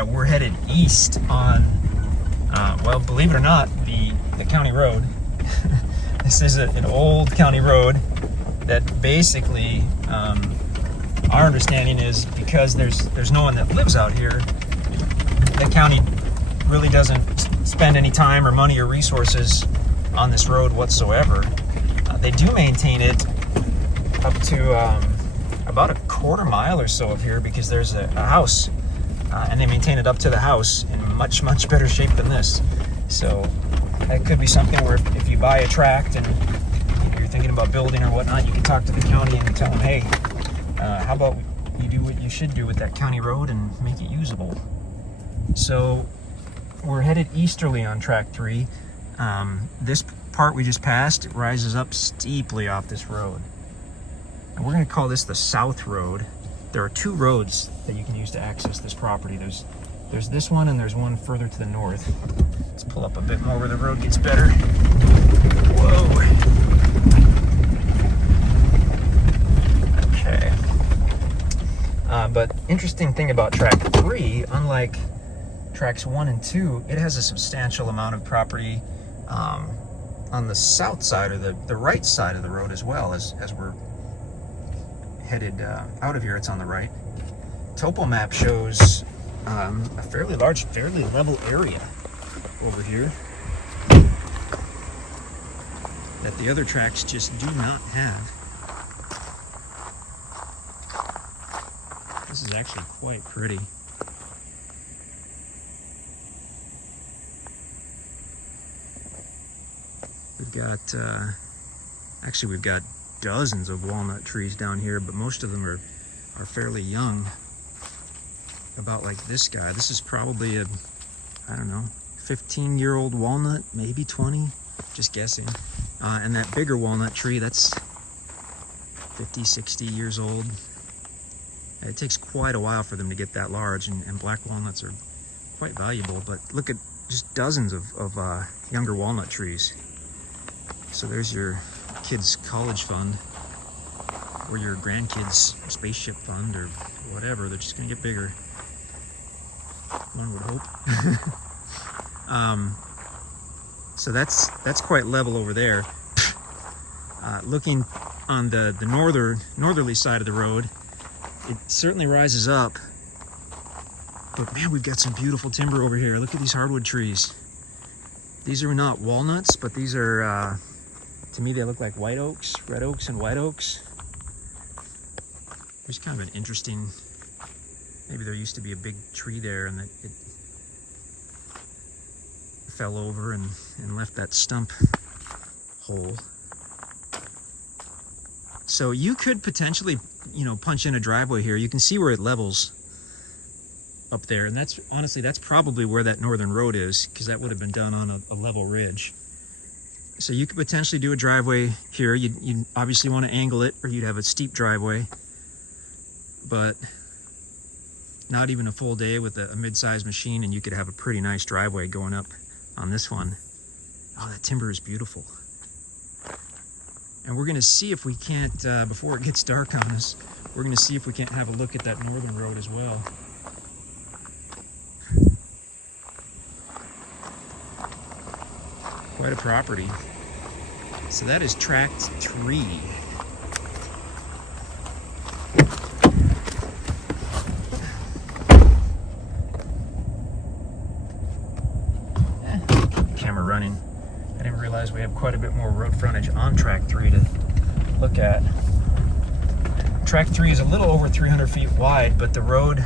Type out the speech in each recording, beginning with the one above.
right, we're headed east on, well, believe it or not, the county road. This is an old county road that basically, our understanding is because there's no one that lives out here, the county really doesn't spend any time or money or resources on this road whatsoever. They do maintain it up to about a quarter mile or so of here because there's a house, and they maintain it up to the house in much better shape than this. So that could be something where if you buy a tract and you're thinking about building or whatnot, you can talk to the county and tell them, hey, how about you do what you should do with that county road and make it usable. So we're headed easterly on Tract 3. This part we just passed, it rises up steeply off this road. And we're going to call this the South Road. There are two roads that you can use to access this property. There's this one and there's one further to the north. Let's pull up a bit more where the road gets better. Whoa. Okay. But interesting thing about Tract 3, unlike Tracts 1 and 2, it has a substantial amount of property on the south side or the right side of the road as well. As we're headed out of here, it's on the right. Topo map shows a fairly large, fairly level area over here that the other tracks just do not have. This is actually quite pretty. We've got dozens of walnut trees down here, but most of them are fairly young. About like this guy. This is probably a, I don't know, 15-year-old walnut, maybe 20, just guessing. And that bigger walnut tree, that's 50, 60 years old. It takes quite a while for them to get that large, and black walnuts are quite valuable, but look at just dozens of younger walnut trees. So there's your kids' college fund, or your grandkids' spaceship fund, or whatever. They're just gonna get bigger, one would hope. So that's quite level over there. Looking on the northerly side of the road, it certainly rises up. But man, we've got some beautiful timber over here. Look at these hardwood trees. These are not walnuts, but these are, to me, they look like white oaks, red oaks and white oaks. There's kind of an interesting, maybe there used to be a big tree there and it fell over and left that stump hole. So you could potentially, punch in a driveway here. You can see where it levels up there, and that's honestly, that's probably where that northern road is, because that would have been done on a level ridge. So you could potentially do a driveway here. You'd obviously want to angle it, or you'd have a steep driveway, but not even a full day with a mid-sized machine, and you could have a pretty nice driveway going up on this one. Oh, that timber is beautiful. And we're going to see if we can't, before it gets dark on us, we're going to see if we can't have a look at that northern road as well. Quite a property. So that is Tract 3. Camera running. I didn't realize we have quite a bit more road frontage on Tract 3 to look at. Tract 3 is a little over 300 feet wide, but the road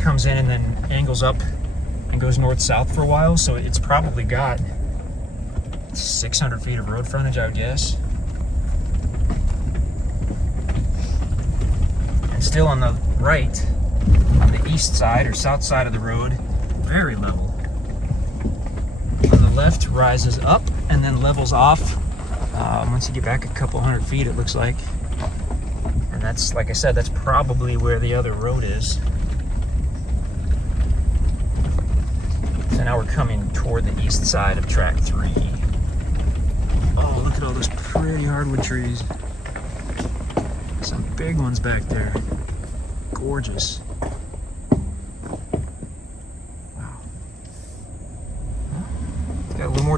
comes in and then angles up and goes north-south for a while, so it's probably got 600 feet of road frontage, I would guess. And still on the right, on the east side or south side of the road, very level. On the left, rises up and then levels off once you get back a couple hundred feet, it looks like. And that's, like I said, that's probably where the other road is. So now we're coming toward the east side of Tract 3. Oh, look at all those pretty hardwood trees. Some big ones back there. Gorgeous.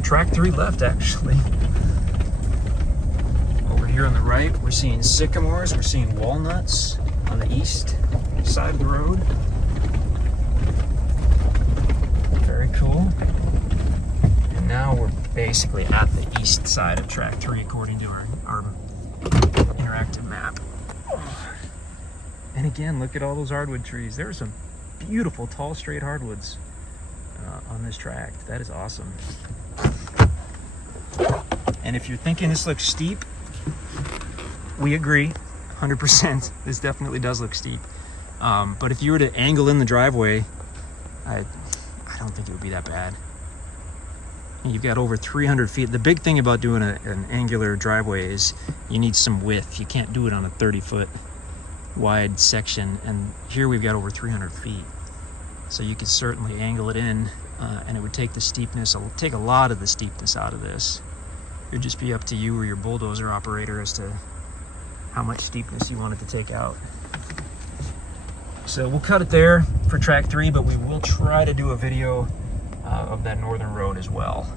more tract 3 left, actually. Over here on the right, we're seeing sycamores, we're seeing walnuts on the east side of the road. Very cool. And now we're basically at the east side of tract 3 according to our interactive map. And again, look at all those hardwood trees. There are some beautiful tall straight hardwoods on this tract. That is awesome. And if you're thinking this looks steep, we agree 100%. This definitely does look steep. But if you were to angle in the driveway, I don't think it would be that bad. And you've got over 300 feet. The big thing about doing an angular driveway is you need some width. You can't do it on a 30-foot wide section. And here we've got over 300 feet. So you could certainly angle it in, and it would take the steepness, it'll take a lot of the steepness out of this. It would just be up to you or your bulldozer operator as to how much steepness you want it to take out. So we'll cut it there for tract 3, but we will try to do a video of that northern road as well.